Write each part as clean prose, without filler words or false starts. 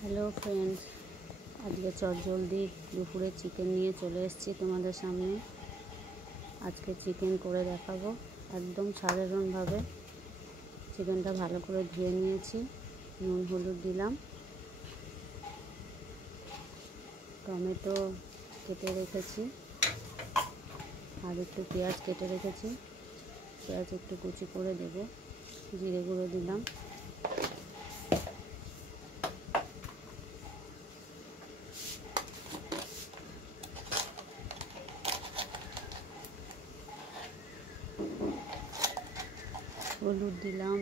Hello friends, আজকে চটজলদি দুপুরে চিকেন নিয়ে চলে এসেছি তোমাদের সামনে। আজকে চিকেন করে দেখাবো একদম সাধারণভাবে। চিকেনটা ভালো করে ধুয়ে নিয়েছি, নুন হলুদ দিলাম, টমেটো কেটে রেখেছি, আর একটু পেঁয়াজ কেটে রেখেছি। পেঁয়াজ একটু কুচি করে দেবো, জিরে গুঁড়ো দিলাম, হলুদ দিলাম,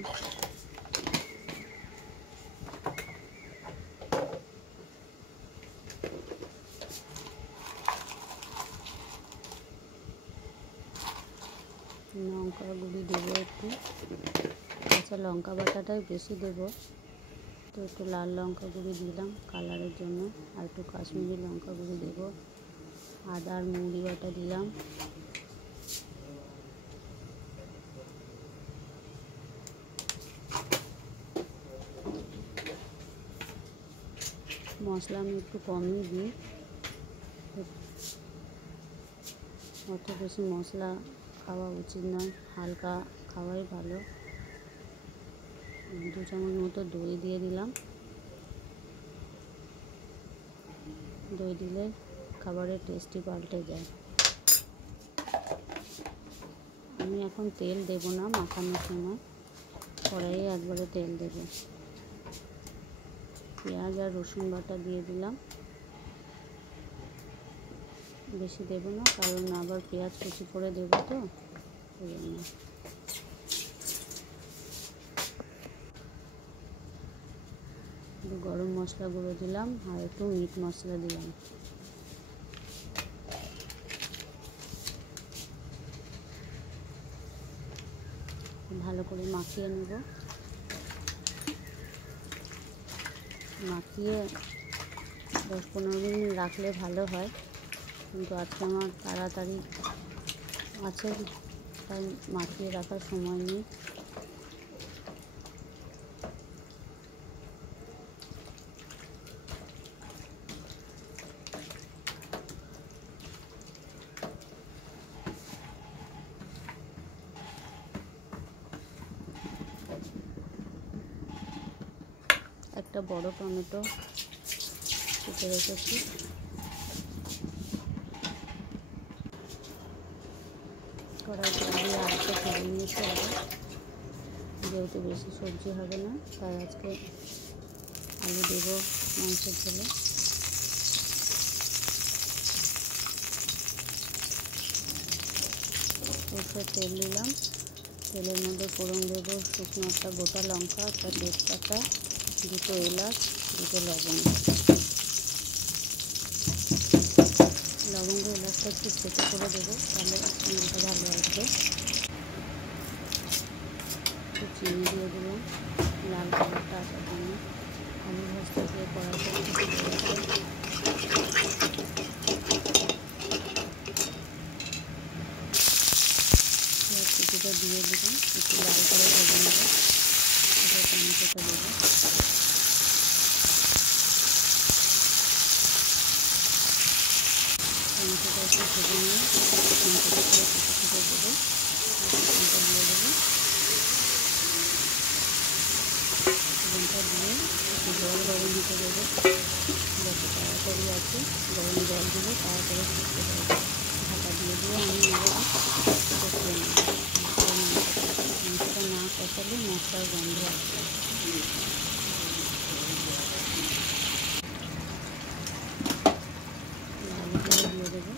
লঙ্কা গুঁড়ি দেবো, একটু কাঁচা লঙ্কা বাটাটাই বেশি দেবো, তো একটু লাল লঙ্কা গুঁড়ি দিলাম কালারের জন্য, আর একটু কাশ্মীরি লঙ্কা গুঁড়ি দেবো। আদা আর মুড়ি বাটা দিলাম, মশলা আমি একটু কমই দিই, অত বেশি মশলা খাওয়া উচিত নয়, হালকা খাওয়াই ভালো। 2 চামচ মতো দই দিয়ে দিলাম। দই দিলে খাবারের টেস্টই পাল্টে যায়। আমি এখন তেল দেব না মাখানোর সময়, কড়াইয়ে একবারে তেল দেব। পেঁয়াজ আর রসুন বাটা দিয়ে দিলাম, বেশি দেব না কারণ আবার পেঁয়াজ কুচি করে দেবো, তো ওই জন্য। গরম মশলা গুঁড়ো দিলাম আর একটু মিট মশলা দিলাম। ভালো করে মাখিয়ে নেব। মাখিয়ে 10-15 মিনিট রাখলে ভালো হয়, কিন্তু আজকে আমার তাড়াতাড়ি আছে, তাই মাখিয়ে রাখার সময় নেই। একটা বড় টমেটো কেটে রেখেছি। কড়াই দিয়ে আজকে ফেলে নিয়েছি আগে, যেহেতু বেশি সবজি হবে না তাই আজকে আলু দেবো মাংসের ঝোলে। সরষের তেল দিলাম, তেলের মধ্যে ফোড়ন দেবো শুকনো একটা গোটা লঙ্কা, একটা তেজপাতা, 2 এলাচ, 2 লবঙ্গ। লবঙ্গ এলাচটা একটু ছোটো করে দেবো, তাহলে স্মেলটা ভালো আসবে। একটু চিনি দিয়ে দিলাম লাল কালারটা আসার জন্য। আলু ভাজতে দিয়ে কড়াইটা একটু দিয়ে রাখবো। পেঁয়াজ কুচিটা দিয়ে দিলাম, একটু লাল করে ভেজে নেব। টমেটোটা দেবো, টমেটোটা একটু ভেজে নিয়ে টমেটোটা করে কুচি দেবো, চিকেনটা দিয়ে দেবো। চিকেনটা দিয়ে একটু জল গরম হতে দেবো, যত তাড়াতাড়ি আছে গরম জল দিলে তাড়াতাড়ি ফুটতে পারবে। ঢাকা দিয়ে আমি এবার কষিয়ে নেব। মাংসটা না কষালে মশলার গন্ধ আসবে। আলুগুলো দিয়ে দেবো,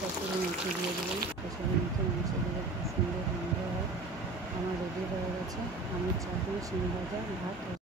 কসুরি মেথি দিয়ে দিলাম। কসুরি মেথি মাংস দিলে খুব সুন্দর গন্ধ হয়। আমার রেডি হয়ে গেছে। আমি চাটনি, শিম ভাজা, ভাত।